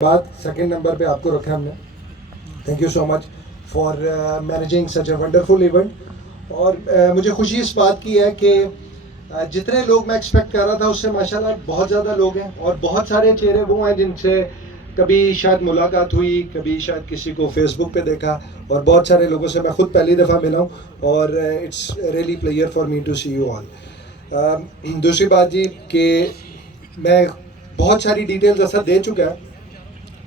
बाद second number पे आपको रखा हमने। Thank you so much for managing such a wonderful event. और मुझे खुशी इस बात की है कि जितने लोग मैं एक्सपेक्ट कर रहा था उससे माशाल्लाह बहुत ज़्यादा लोग हैं, और बहुत सारे चेहरे वो हैं जिनसे कभी शायद मुलाकात हुई, कभी शायद किसी को फेसबुक पे देखा, और बहुत सारे लोगों से मैं खुद पहली दफ़ा मिला हूँ, और it's really pleasure for me to see you all. दूसरी बात जी कि मैं बहुत सारी डिटेल्स ऐसा दे चुका है,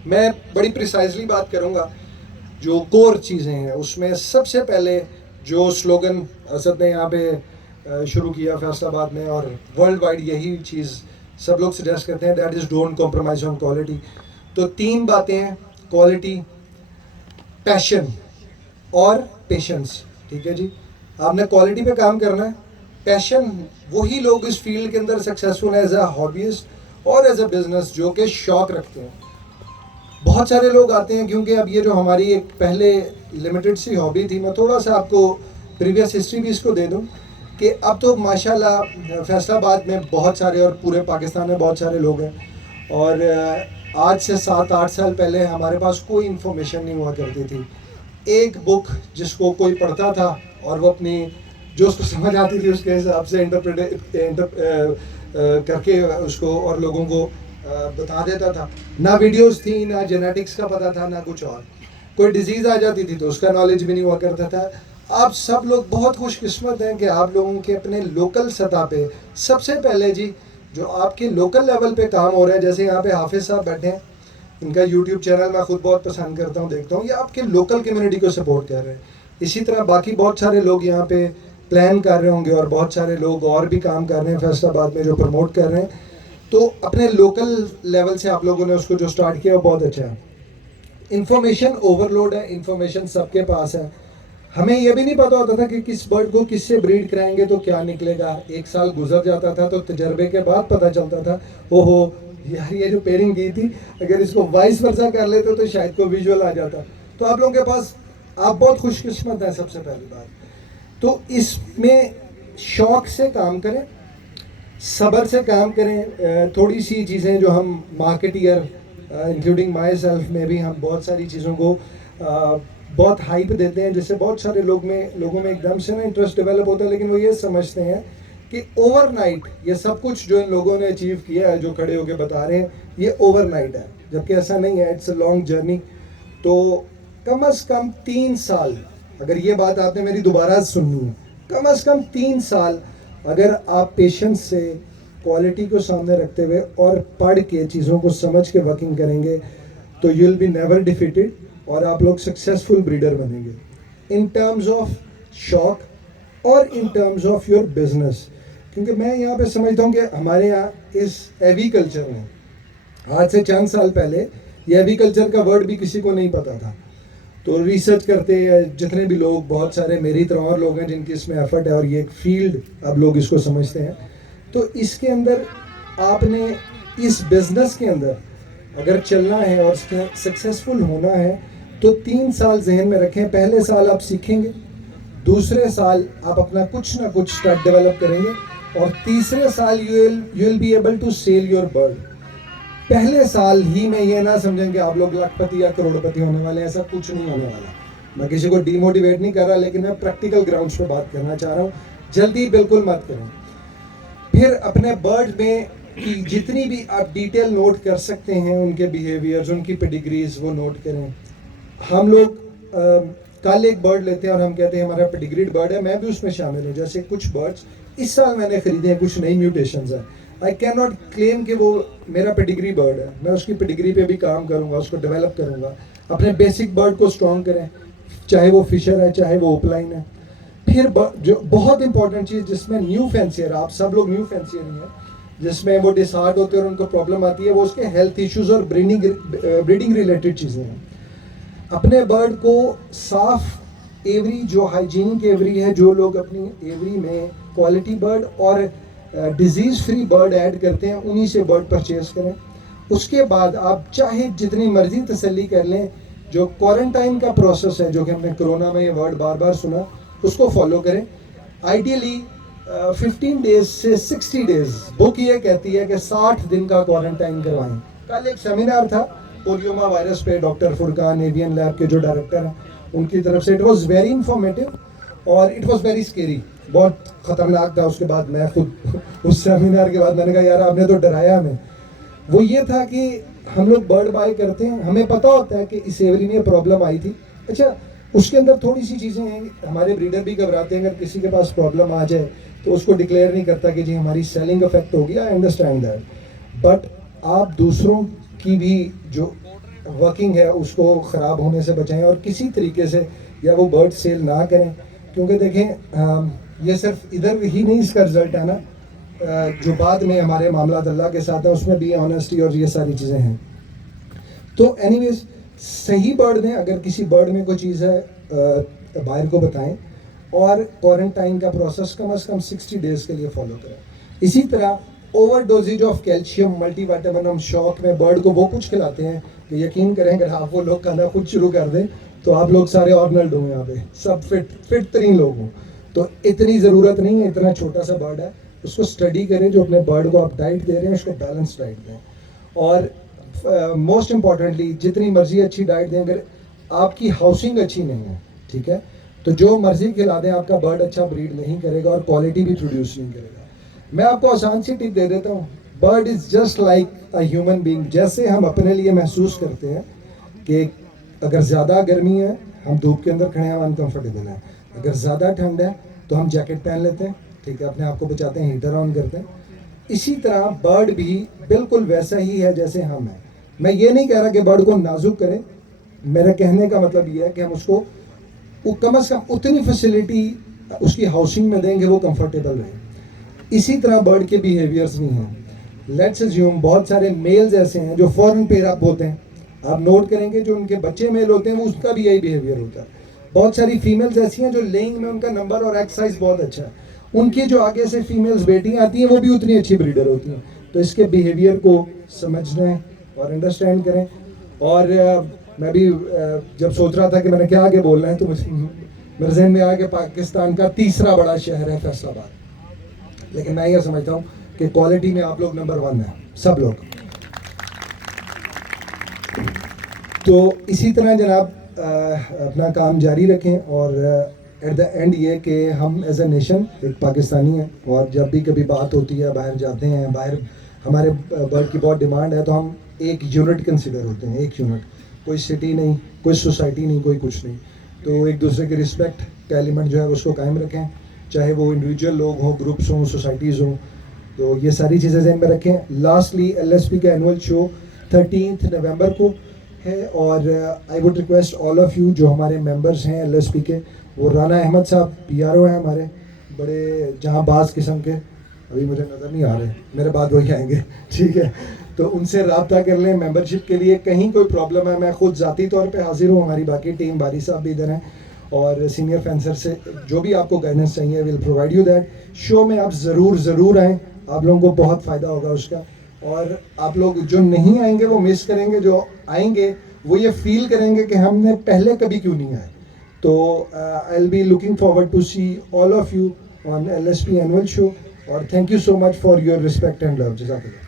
मैं बड़ी प्रिसाइजली बात करूंगा। जो कोर चीज़ें हैं उसमें सबसे पहले जो स्लोगन असद ने यहाँ पे शुरू किया फैसलाबाद में, और वर्ल्ड वाइड यही चीज़ सब लोग सजेस्ट करते हैं, that is don't compromise on quality. तो तीन बातें हैं: क्वालिटी, पैशन और पेशेंस। ठीक है जी, आपने क्वालिटी पे काम करना है। पैशन, वही लोग इस फील्ड के अंदर सक्सेसफुल है एज अ हॉबीस्ट और एज अ बिजनेस जो कि शौक रखते हैं। बहुत सारे लोग आते हैं, क्योंकि अब ये जो हमारी एक पहले लिमिटेड सी हॉबी थी, मैं थोड़ा सा आपको प्रीवियस हिस्ट्री भी इसको दे दूं कि अब तो माशाल्लाह फैसलाबाद में बहुत सारे और पूरे पाकिस्तान में बहुत सारे लोग हैं। और आज से 7-8 साल पहले हमारे पास कोई इन्फॉर्मेशन नहीं हुआ करती थी। एक बुक जिसको कोई पढ़ता था और वो अपनी जो उसको समझ आती थी उसके हिसाब से करके उसको और लोगों को बता देता था। ना वीडियोस थी, ना जेनेटिक्स का पता था, ना कुछ और। कोई डिजीज़ आ जाती थी तो उसका नॉलेज भी नहीं हुआ करता था। आप सब लोग बहुत खुशकिस्मत हैं कि आप लोगों के अपने लोकल सतह पे सबसे पहले जी जो आपके लोकल लेवल पे काम हो रहा है, जैसे यहाँ पे हाफिज़ साहब बैठे हैं, इनका यूट्यूब चैनल मैं खुद बहुत पसंद करता हूँ, देखता हूँ, ये आपके लोकल कम्युनिटी को सपोर्ट कर रहे हैं। इसी तरह बाकी बहुत सारे लोग यहाँ पे प्लान कर रहे होंगे, और बहुत सारे लोग और भी काम कर रहे हैं फैसलाबाद में जो प्रमोट कर रहे हैं। तो अपने लोकल लेवल से आप लोगों ने उसको जो स्टार्ट किया वो बहुत अच्छा है। इन्फॉर्मेशन ओवरलोड है, इन्फॉर्मेशन सबके पास है। हमें यह भी नहीं पता होता था कि किस बर्ड को किससे ब्रीड कराएंगे तो क्या निकलेगा। एक साल गुजर जाता था तो तजर्बे के बाद पता चलता था, ओहो यार ये जो पेयरिंग की थी, अगर इसको वाइस वर्सा कर लेते तो शायद को विजुअल आ जाता। तो आप लोगों के पास, आप बहुत खुशकिस्मत हैं सबसे पहली बात। तो इसमें शौक से काम करें, सब्र से काम करें। थोड़ी सी चीज़ें जो हम मार्केटियर इंक्लूडिंग माई सेल्फ में भी हम बहुत सारी चीज़ों को बहुत हाइप देते हैं, जिससे बहुत सारे लोगों में एकदम से ना इंटरेस्ट डेवलप होता है, लेकिन वो ये समझते हैं कि ओवरनाइट ये सब कुछ जो इन लोगों ने अचीव किया है, जो खड़े होकर बता रहे हैं, ये ओवरनाइट है, जबकि ऐसा नहीं है, इट्स अ लॉन्ग जर्नी। तो कम अज़ कम 3 साल, अगर ये बात आपने मेरी दोबारा सुननी है, कम अज़ कम 3 साल अगर आप पेशेंस से क्वालिटी को सामने रखते हुए और पढ़ के चीज़ों को समझ के वर्किंग करेंगे तो you will be never defeated, और आप लोग सक्सेसफुल ब्रीडर बनेंगे इन टर्म्स ऑफ शौक और in terms of your business. क्योंकि मैं यहाँ पे समझता हूँ कि हमारे यहाँ इस एविकल्चर में आज से चंद साल पहले ये एविकल्चर का वर्ड भी किसी को नहीं पता था। तो रिसर्च करते हैं जितने भी लोग, बहुत सारे मेरी तरह और लोग हैं जिनकी इसमें एफर्ट है, और ये एक फील्ड अब लोग इसको समझते हैं। तो इसके अंदर आपने इस बिज़नेस के अंदर अगर चलना है और सक्सेसफुल होना है तो 3 साल जहन में रखें। पहले साल आप सीखेंगे, दूसरे साल आप अपना कुछ ना कुछ स्टार्ट डेवलप करेंगे, और तीसरे साल you will be able to sell your bird. पहले साल ही में ये ना समझें कि आप लोग लाखपति या करोड़पति होने वाले हैं, ऐसा कुछ नहीं होने वाला। मैं किसी को डीमोटिवेट नहीं कर रहा, लेकिन मैं प्रैक्टिकल ग्राउंड्स पे बात करना चाह रहा हूँ। जल्दी बिल्कुल मत करें। फिर अपने बर्ड में की जितनी भी आप डिटेल नोट कर सकते हैं, उनके बिहेवियर्स, उनकी पेडिग्रीज, वो नोट करें। हम लोग कल एक बर्ड लेते हैं और हम कहते हैं हमारा पेडिग्रीड बर्ड है, मैं भी उसमें शामिल हूँ। जैसे कुछ बर्ड्स इस साल मैंने खरीदे हैं, कुछ नई म्यूटेशंस हैं। आई कैन नॉट क्लेम कि वो मेरा पेडिग्री बर्ड है, मैं उसकी पेडिग्री पे भी काम करूँगा, उसको डेवलप करूँगा। अपने बेसिक बर्ड को स्ट्रॉन्ग करें, चाहे वो फिशर है, चाहे वो ओपलाइन है। फिर जो बहुत इंपॉर्टेंट चीज़ जिसमें न्यू फैंसियर, आप सब लोग न्यू फैंसियर नहीं है, जिसमें वो डिसहार्ट होते हैं और उनको प्रॉब्लम आती है, वो उसके हेल्थ इश्यूज़ और ब्रीडिंग रिलेटेड चीज़ें हैं। अपने बर्ड को साफ एवरी, जो हाइजीनिक एवरी है, जो लोग अपनी एवरी में क्वालिटी बर्ड और डिजीज़ फ्री बर्ड ऐड करते हैं, उन्हीं से बर्ड परचेज करें। उसके बाद आप चाहे जितनी मर्जी तसल्ली कर लें, जो क्वारंटाइन का प्रोसेस है, जो कि हमने कोरोना में ये वर्ड बार बार सुना, उसको फॉलो करें। आइडियली 15 डेज से 60 डेज, बुक ये कहती है कि 60 दिन का क्वारंटाइन करवाएं। कल एक सेमिनार था, पोलियोमा वायरस पे डॉक्टर फुरकान एवियन लैब के जो डायरेक्टर हैं उनकी तरफ से। इट वाज वेरी इंफॉर्मेटिव और इट वाज वेरी स्केरी, बहुत ख़तरनाक था। उसके बाद मैं खुद उस सेमिनार के बाद मैंने कहा यार आपने तो डराया हमें। वो ये था कि हम लोग बर्ड बाय करते हैं, हमें पता होता है कि इस एवरी में प्रॉब्लम आई थी। अच्छा, उसके अंदर थोड़ी सी चीज़ें हैं, हमारे ब्रीडर भी घबराते हैं अगर किसी के पास प्रॉब्लम आ जाए तो उसको डिक्लेयर नहीं करता कि जी हमारी सेलिंग अफेक्ट होगी। आई अंडरस्टैंड दैट, बट आप दूसरों की भी जो वर्किंग है उसको ख़राब होने से बचाएं और किसी तरीके से या वो बर्ड सेल ना करें, क्योंकि देखें ये सिर्फ इधर ही नहीं इसका रिजल्ट है ना, जो बाद में हमारे मामला अल्लाह के साथ है उसमें भी ऑनेस्टी और ये सारी चीज़ें हैं। तो एनीवेज सही बर्ड दें, अगर किसी बर्ड में कोई चीज़ है बाहर को बताएं और क्वारंटाइन का प्रोसेस कम से कम 60 डेज़ के लिए फॉलो करें। इसी तरह overdoses of calcium multivitamin, हम शौक में बर्ड को वो कुछ खिलाते हैं कि यकीन करें अगर आप वो लोग खाना खुद शुरू कर दें तो आप लोग सारे ऑर्गनल्ड हों, यहाँ पे सब फिट तरीन लोग हों। तो इतनी ज़रूरत नहीं है, इतना छोटा सा बर्ड है, उसको स्टडी करें। जो अपने बर्ड को आप डाइट दे रहे हैं उसको बैलेंस डाइट दें। और मोस्ट इम्पॉर्टेंटली जितनी मर्जी अच्छी डाइट दें, अगर आपकी हाउसिंग अच्छी नहीं है, ठीक है, तो जो मर्जी खिला दें आपका बर्ड अच्छा ब्रीड नहीं करेगा और क्वालिटी भी प्रोड्यूस नहीं करेगा। मैं आपको आसान सी टिप दे देता हूँ, bird is just like a human being. जैसे हम अपने लिए महसूस करते हैं कि अगर ज़्यादा गर्मी है हम धूप के अंदर खड़े हैं, हम अनकम्फर्टेबल हैं, अगर ज़्यादा ठंड है तो हम जैकेट पहन लेते हैं, ठीक है, अपने आप को बचाते हैं, हीटर ऑन करते हैं। इसी तरह बर्ड भी बिल्कुल वैसा ही है जैसे हम हैं। मैं ये नहीं कह रहा कि बर्ड को नाजुक करें, मेरे कहने का मतलब ये है कि हम उसको कम से कम उतनी फैसिलिटी उसकी हाउसिंग में देंगे वो कंफर्टेबल रहे। इसी तरह बर्ड के बिहेवियर्स भी हैं। लेट्स अज्यूम बहुत सारे मेल्स ऐसे हैं जो फॉरन पेयर अप होते हैं, आप नोट करेंगे जो उनके बच्चे मेल होते हैं वो उसका भी यही बिहेवियर होता है। बहुत सारी फीमेल्स ऐसी हैं जो लेइंग में उनका नंबर और एग साइज बहुत अच्छा है, उनकी जो आगे से फीमेल्स बेटियां आती हैं वो भी उतनी अच्छी ब्रीडर होती हैं। तो इसके बिहेवियर को समझना है और अंडरस्टैंड करें। और मैं भी जब सोच रहा था कि मैंने क्या आगे बोलना है तो मेरे जहन में आया कि पाकिस्तान का तीसरा बड़ा शहर है फैसलाबाद, लेकिन मैं ये समझता हूँ कि क्वालिटी में आप लोग नंबर 1 हैं, सब लोग। तो इसी तरह जनाब अपना काम जारी रखें और एट द एंड ये कि हम एज ए नेशन एक पाकिस्तानी हैं और जब भी कभी बात होती है बाहर जाते हैं, बाहर हमारे बर्ड की बहुत डिमांड है, तो हम एक यूनिट कंसिडर होते हैं, एक यूनिट, कोई सिटी नहीं, कोई सोसाइटी नहीं, कोई कुछ नहीं। तो एक दूसरे की रिस्पेक्ट का एलिमेंट जो है उसको कायम रखें, चाहे वो इंडिविजुअल लोग हों, ग्रुप्स हों, सोसाइटीज़ हों, तो ये सारी चीज़ें ज़हन में रखें। लास्टली LSP का एनुअल शो 13 नवंबर को है और I would request all of you जो हमारे मेंबर्स हैं LSP के, वो राना अहमद साहब PRO हैं हमारे, बड़े जहाँबाज किस्म के, अभी मुझे नज़र नहीं आ रहे, मेरे बाद वही आएंगे, ठीक है, तो उनसे रब्ता कर लें मेंबरशिप के लिए। कहीं कोई प्रॉब्लम है मैं खुद ज़ाती तौर पे हाजिर हूँ, हमारी बाकी टीम बारी साहब भी इधर हैं और सीनियर फेंसर से जो भी आपको गाइडेंस चाहिए will provide you that. Show में आप ज़रूर आएँ, आप लोगों को बहुत फ़ायदा होगा उसका। और आप लोग जो नहीं आएंगे वो मिस करेंगे, जो आएंगे वो ये फील करेंगे कि हमने पहले कभी क्यों नहीं आए। तो I will be looking forward to see all of you on LSP annual show और thank you so much for your respect and love. जज़ाकल्लाह।